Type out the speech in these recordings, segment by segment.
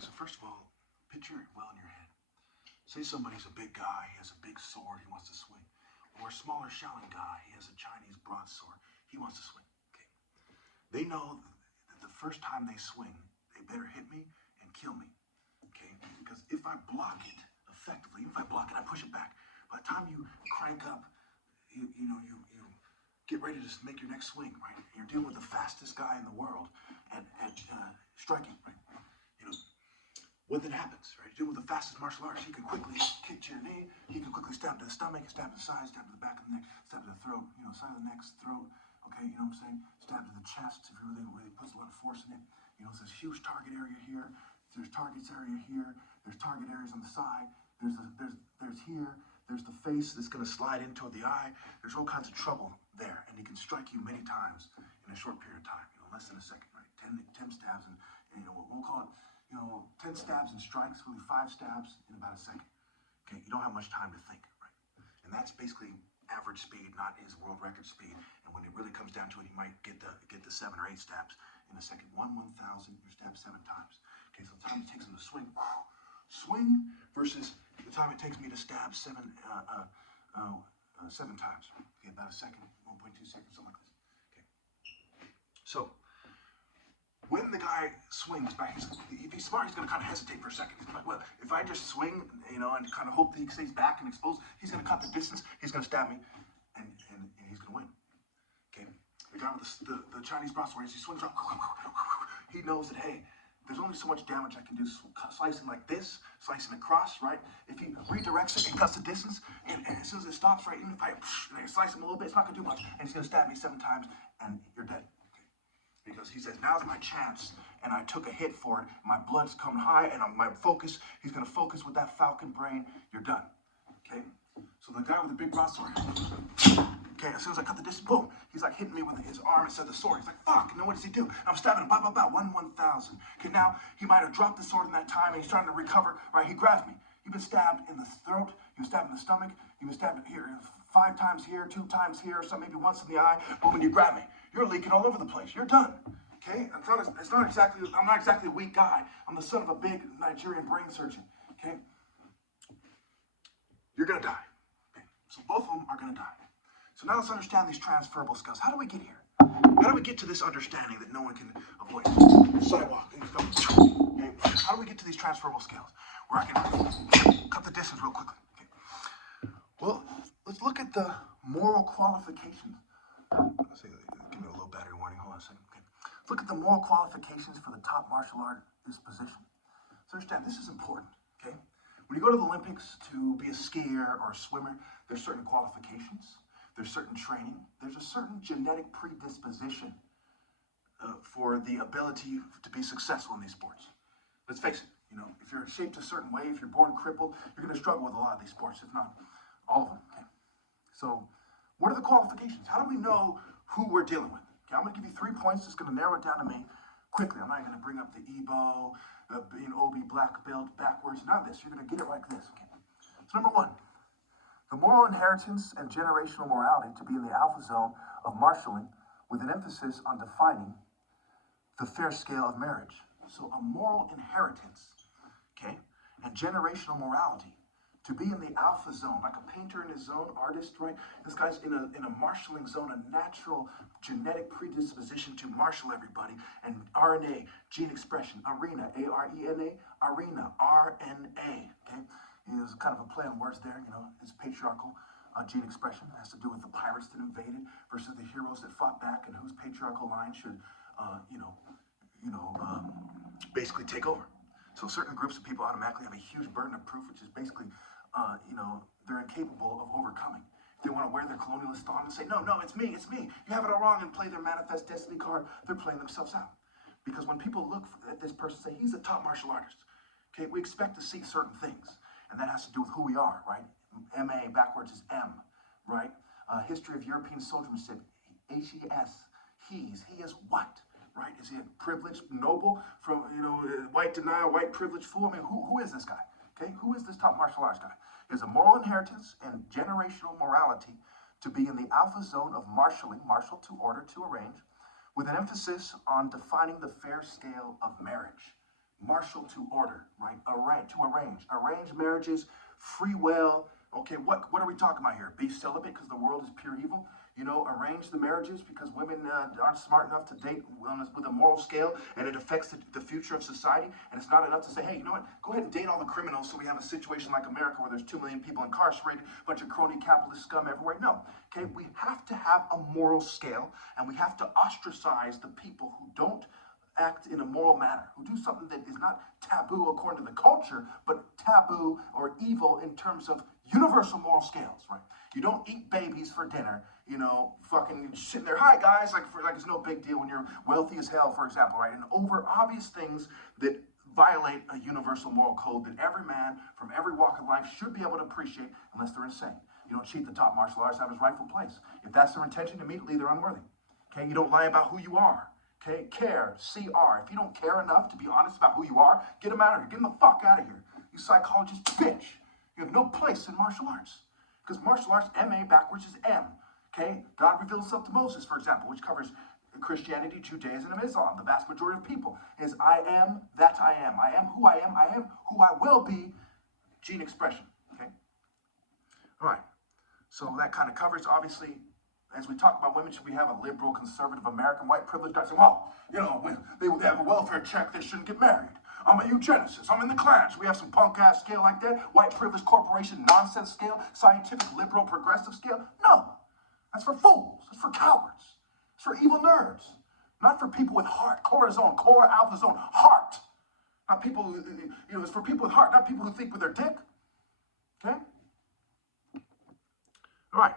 Okay, so first of all, picture it well in your head. Say somebody's a big guy, he has a big sword, he wants to swing. Or a smaller Shaolin guy, he has a Chinese broadsword, he wants to swing. Okay. They know that the first time they swing, they better hit me and kill me. Okay? Because if I block it effectively, if I block it, I push it back. By the time you crank up, you get ready to make your next swing, right? You're dealing with the fastest guy in the world at striking, right? You know, what then happens, right? You're dealing with the fastest martial artist. He can quickly kick to your knee. He can quickly stab to the stomach, stab to the side, stab to the back of the neck, stab to the throat. Side of the neck, throat. Okay, you know what I'm saying? Stab to the chest if he really puts a lot of force in it. There's this huge target area here. There's targets area here. There's target areas on the side. There's here. There's the face that's going to slide into the eye. There's all kinds of trouble there, and he can strike you many times in a short period of time. Less than a second, right? 10 stabs, and we'll call it 10 stabs and strikes, really 5 stabs in about a second. Okay, you don't have much time to think, right? And that's basically average speed, not his world record speed. And when it really comes down to it, he might get the 7 or 8 stabs in a second. 1/1000, you stab 7 times. Okay, so the time it takes him to swing versus the time it takes me to stab 7 times. Okay, about a second, 1.2 seconds, something like this. Okay, so when the guy swings back, if he's smart, he's going to kind of hesitate for a second. He's like, well, if I just swing, and kind of hope that he stays back and exposed, he's going to cut the distance, he's going to stab me, and he's going to win. Okay? The guy with the Chinese broadsword, as he swings around, he knows that, hey, there's only so much damage I can do slicing like this, slicing across, right? If he redirects it and cuts the distance, and as soon as it stops, right, even if I slice him a little bit, it's not going to do much, and he's going to stab me 7 times, and you're dead. Because he says, now's my chance, and I took a hit for it. My blood's come high, and my focus, he's going to focus with that falcon brain. You're done. Okay? So the guy with the big broadsword, okay, as soon as I cut the distance, boom, he's like hitting me with his arm instead of the sword. He's like, fuck, what does he do? I'm stabbing him, 1/1000. Okay, now, he might have dropped the sword in that time, and he's trying to recover, right? He grabbed me. You've been stabbed in the throat, you've been stabbed in the stomach, you've been stabbed here 5 times here, 2 times here, so maybe once in the eye, boom, and you grab me. You're leaking all over the place. You're done. Okay? I'm not exactly a weak guy. I'm the son of a big Nigerian brain surgeon. Okay? You're gonna die. Okay? So both of them are gonna die. So now let's understand these transferable skills. How do we get here? How do we get to this understanding that no one can avoid? Sidewalk. Okay? How do we get to these transferable skills? Where I can cut the distance real quickly. Okay? Well, let's look at the moral qualifications. Let's see, give me a low battery warning. Hold on a second. Okay. Let's look at the moral qualifications for the top martial artist position. So understand, this is important. Okay. When you go to the Olympics to be a skier or a swimmer, there's certain qualifications. There's certain training. There's a certain genetic predisposition for the ability to be successful in these sports. Let's face it. If you're shaped a certain way, if you're born crippled, you're going to struggle with a lot of these sports, if not all of them. Okay. So, what are the qualifications? How do we know who we're dealing with? Okay, I'm going to give you 3 points. It's going to narrow it down to me quickly. I'm not going to bring up the EBO, OB black belt backwards. None of this. You're going to get it like this. Okay. So number 1, the moral inheritance and generational morality to be in the alpha zone of marshalling with an emphasis on defining the fair scale of marriage. So a moral inheritance, okay, and generational morality. To be in the alpha zone, like a painter in his zone, artist, right? This guy's in a marshalling zone, a natural genetic predisposition to marshal everybody. And RNA, gene expression, arena, ARENA, arena, RNA, okay? It's kind of a play on words there, it's patriarchal gene expression. It has to do with the pirates that invaded versus the heroes that fought back and whose patriarchal line should, basically take over. So certain groups of people automatically have a huge burden of proof, which is basically, they're incapable of overcoming. If they want to wear their colonialist on and say, no, it's me, you have it all wrong, and play their manifest destiny card, they're playing themselves out. Because when people look at this person and say, he's a top martial artist, okay, we expect to see certain things. And that has to do with who we are, right? MA backwards is M, right? History of European soldiership, HES, he is what? Right? Is he a privileged noble from, white denial, white privilege fool? I mean, who is this guy? Okay, who is this top martial arts guy? He has a moral inheritance and generational morality to be in the alpha zone of marshalling, marshal to order to arrange, with an emphasis on defining the fair scale of marriage. martial to order, right? Arrange marriages, free will. Okay, what are we talking about here? Be celibate because the world is pure evil. You know, arrange the marriages because women aren't smart enough to date with a moral scale, and it affects the future of society. And it's not enough to say, hey, you know what? Go ahead and date all the criminals so we have a situation like America where there's 2 million people incarcerated, a bunch of crony capitalist scum everywhere. No, okay, we have to have a moral scale, and we have to ostracize the people who don't act in a moral manner, who do something that is not taboo according to the culture, but taboo or evil in terms of universal moral scales, right? You don't eat babies for dinner, you know, fucking sitting there, hi guys, like it's no big deal when you're wealthy as hell, for example, right? And over obvious things that violate a universal moral code that every man from every walk of life should be able to appreciate unless they're insane. You don't cheat the top martial artist out of his rightful place. If that's their intention, immediately they're unworthy. Okay, you don't lie about who you are. Okay, care, C-R. If you don't care enough to be honest about who you are, get him out of here. Get him the fuck out of here. You psychologist bitch. You have no place in martial arts. Because martial arts, M-A backwards is M. Okay, God reveals himself to Moses, for example, which covers Christianity, Judaism, and Islam. The vast majority of people is I am that I am. I am who I am who I will be, gene expression. Okay? All right. So that kind of covers, obviously, as we talk about women, should we have a liberal, conservative, American, white privilege guy saying, well, you know, they have a welfare check, they shouldn't get married. I'm a eugenicist, I'm in the Klan. Should we have some punk-ass scale like that? White privilege corporation nonsense scale? Scientific, liberal, progressive scale? No. That's for fools. That's for cowards. It's for evil nerds. Not for people with heart. Cortisone, core alpha zone, heart. Not people who, you know, it's for people with heart, not people who think with their dick. Okay? All right.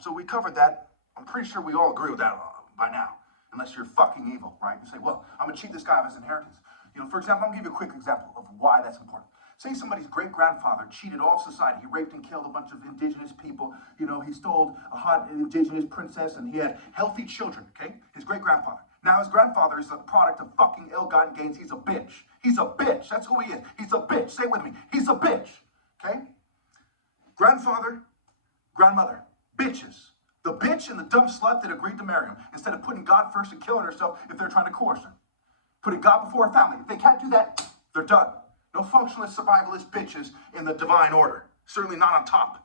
So we covered that. I'm pretty sure we all agree with that by now, unless you're fucking evil, right? You say, well, I'm going to cheat this guy of his inheritance. You know, for example, I'm going to give you a quick example of why that's important. Say somebody's great-grandfather cheated all society. He raped and killed a bunch of indigenous people. You know, he stole a hot indigenous princess, and he had healthy children, okay? His great-grandfather. Now his grandfather is a product of fucking ill-gotten gains. He's a bitch. He's a bitch. That's who he is. He's a bitch. Say it with me. He's a bitch, okay? Grandfather, grandmother, bitches. The bitch and the dumb slut that agreed to marry him instead of putting God first and killing herself if they're trying to coerce her. Putting God before her family. If they can't do that, they're done. No functionalist, survivalist bitches in the divine order. Certainly not on top.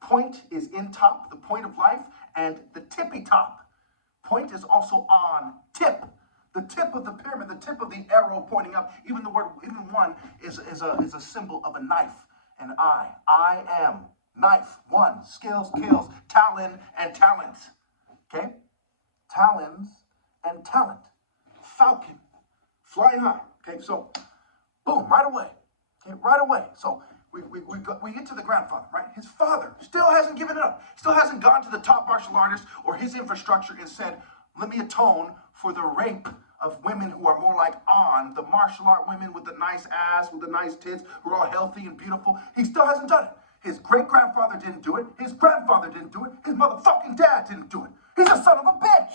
Point is in top, the point of life, and the tippy top. Point is also on tip. The tip of the pyramid, the tip of the arrow pointing up. Even the word, even one is a symbol of a knife. An I. I am. Knife, one, skills, kills, talon, and talent. Okay? Talons and talent. Falcon, flying high. Okay, so, boom, right away. Okay, right away. So, we get to the grandfather, right? His father still hasn't given it up. Still hasn't gone to the top martial artist or his infrastructure and said, let me atone for the rape of women who are more like On, the martial art women with the nice ass, with the nice tits, who are all healthy and beautiful. He still hasn't done it. His great-grandfather didn't do it. His grandfather didn't do it. His motherfucking dad didn't do it. He's a son of a bitch.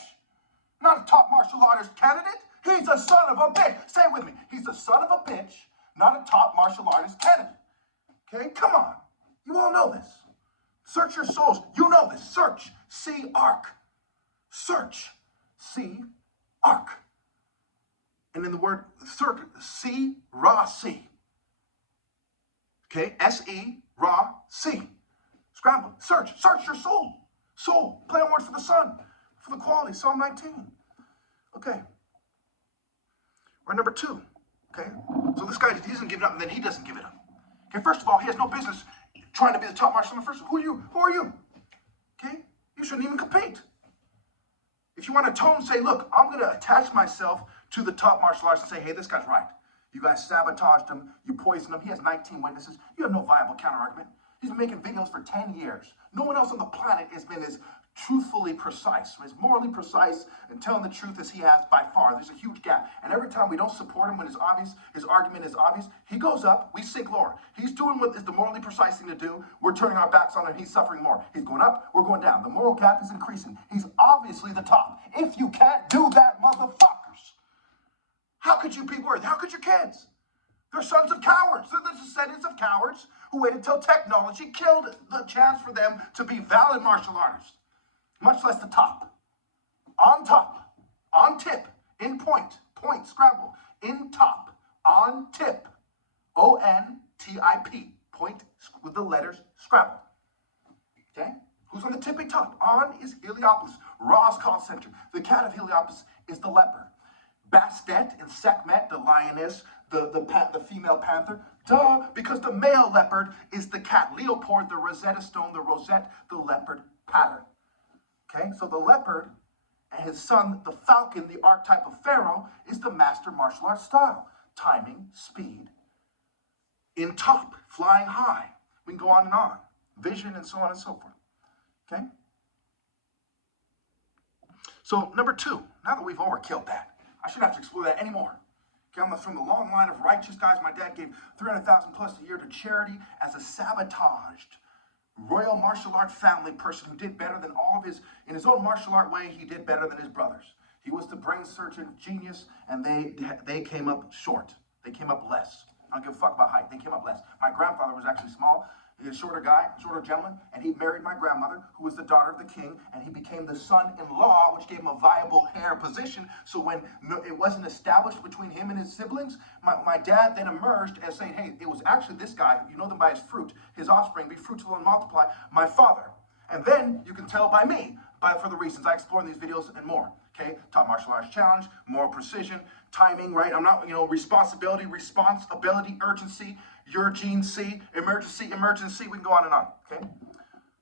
Not a top martial artist candidate. He's a son of a bitch. Say it with me. He's a son of a bitch, not a top martial artist candidate. Okay? Come on. You all know this. Search your souls. You know this. Search. See arc. Search. See arc. And then the word search. See, ra, see. Okay? S-E. Raw, C. Scramble. Search your soul. Soul. Play on words for the sun. For the quality. Psalm 19. Okay. Or number 2. Okay. So this guy doesn't give it up, and then he doesn't give it up. Okay. First of all, he has no business trying to be the top martial artist. First, who are you? Who are you? Okay. You shouldn't even compete. If you want to tone, say, look, I'm going to attach myself to the top martial artist and say, hey, this guy's right. You guys sabotaged him. You poisoned him. He has 19 witnesses. You have no viable counter-argument. He's been making videos for 10 years. No one else on the planet has been as truthfully precise, as morally precise, and telling the truth as he has by far. There's a huge gap. And every time we don't support him when it's obvious, his argument is obvious, he goes up, we sink lower. He's doing what is the morally precise thing to do. We're turning our backs on him. He's suffering more. He's going up, we're going down. The moral gap is increasing. He's obviously the top. If you can't do that, motherfuckers, how could you be worthy? How could your kids? They're sons of cowards. They're the descendants of cowards who waited until technology killed the chance for them to be valid martial artists, much less the top. On top, on tip, in point, scramble, in top, on tip. ONTIP. Point with the letters scrabbled. Okay? Who's on the tippy top? On is Heliopolis, Ra's call center. The cat of Heliopolis is the leopard. Bastet and Sekhmet, the lioness, the female panther. Duh, because the male leopard is the cat. Leopard, the Rosetta Stone, the rosette, the leopard pattern. Okay, so the leopard and his son, the falcon, the archetype of Pharaoh, is the master martial arts style. Timing, speed, in top, flying high. We can go on and on. Vision and so on and so forth. Okay? So, number 2, now that we've overkilled that, I shouldn't have to explore that anymore. Okay, I'm from the long line of righteous guys. My dad gave $300,000 plus a year to charity as a sabotaged royal martial art family person who did better than all of his, in his own martial art way, he did better than his brothers. He was the brain surgeon genius, and they came up short. They came up less. I don't give a fuck about height. They came up less. My grandfather was actually small. He was a shorter guy, shorter gentleman, and he married my grandmother, who was the daughter of the king, and he became the son-in-law, which gave him a viable heir position. So when it wasn't established between him and his siblings, my dad then emerged as saying, hey, it was actually this guy, you know them by his fruit, his offspring, be fruitful and multiply, my father. And then you can tell by me, for the reasons I explore in these videos and more. Okay, top martial arts challenge, more precision, timing, right? I'm not, responsibility, response, ability, urgency, urgency, emergency, we can go on and on, okay?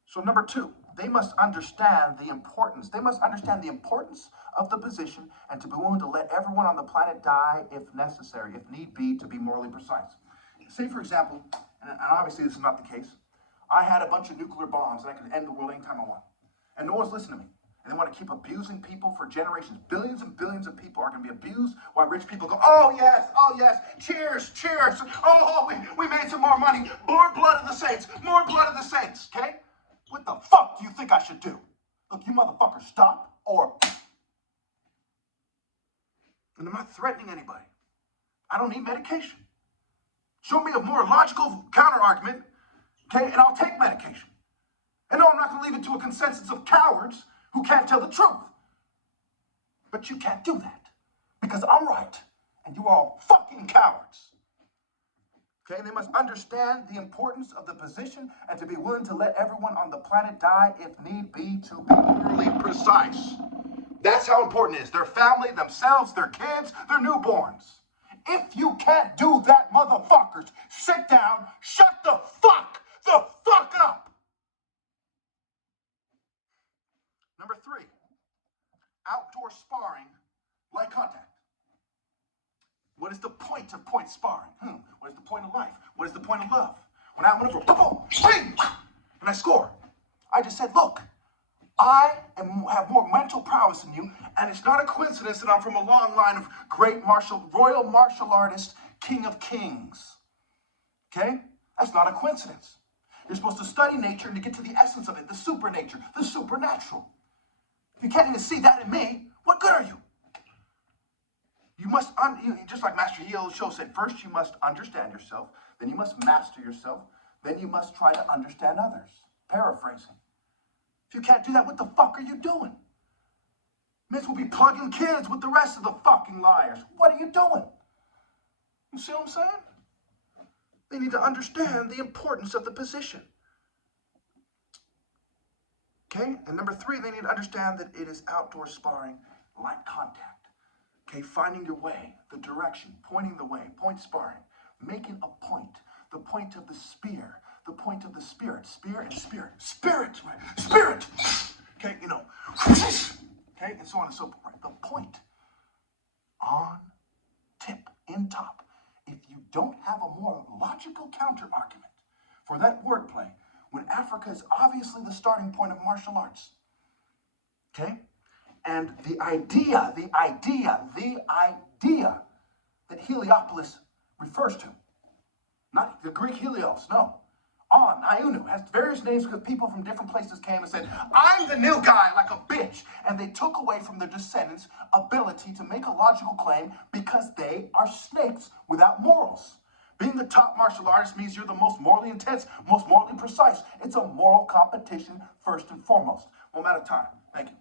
So number 2, they must understand the importance. They must understand the importance of the position and to be willing to let everyone on the planet die if necessary, if need be, to be morally precise. Say, for example, and obviously this is not the case, I had a bunch of nuclear bombs and I could end the world anytime I want. And no one's listening to me. And they want to keep abusing people for generations. Billions and billions of people are going to be abused while rich people go, oh yes, cheers, cheers. Oh, we made some more money. More blood of the saints, more blood of the saints, okay? What the fuck do you think I should do? Look, you motherfuckers stop or... And I'm not threatening anybody. I don't need medication. Show me a more logical counter-argument, okay, and I'll take medication. And no, I'm not going to leave it to a consensus of cowards who can't tell the truth. But you can't do that because I'm right and you are all fucking cowards. Okay, they must understand the importance of the position and to be willing to let everyone on the planet die if need be, to be morally precise. That's how important it is. Their family, themselves, their kids, their newborns. If you can't do that, motherfuckers, sit down, shut the fuck up. Number 3, outdoor sparring like contact. What is the point of point sparring? What is the point of life? What is the point of love? When I went over, boom, bing, and I score, I just said, look, I have more mental prowess than you, and it's not a coincidence that I'm from a long line of great royal martial artist, king of kings. Okay? That's not a coincidence. You're supposed to study nature and to get to the essence of it, the supernature, the supernatural. If you can't even see that in me, what good are you? You must, just like Master Hio Show said, first you must understand yourself, then you must master yourself, then you must try to understand others. Paraphrasing. If you can't do that, what the fuck are you doing? Miss will be plugging kids with the rest of the fucking liars. What are you doing? You see what I'm saying? They need to understand the importance of the position. Okay, and number 3, they need to understand that it is outdoor sparring like contact. Okay, finding your way, the direction, pointing the way, point sparring, making a point, the point of the spear, the point of the spirit, spear and spirit, spirit, right? Spirit, okay, okay, and so on and so forth, right? The point, on, tip, in top. If you don't have a more logical counter argument for that wordplay, when Africa is obviously the starting point of martial arts, okay? And the idea that Heliopolis refers to, not the Greek Helios, no. On, Iunu, has various names because people from different places came and said, I'm the new guy, like a bitch. And they took away from their descendants' ability to make a logical claim because they are snakes without morals. Being the top martial artist means you're the most morally intense, most morally precise. It's a moral competition first and foremost. Well, I'm out of time. Thank you.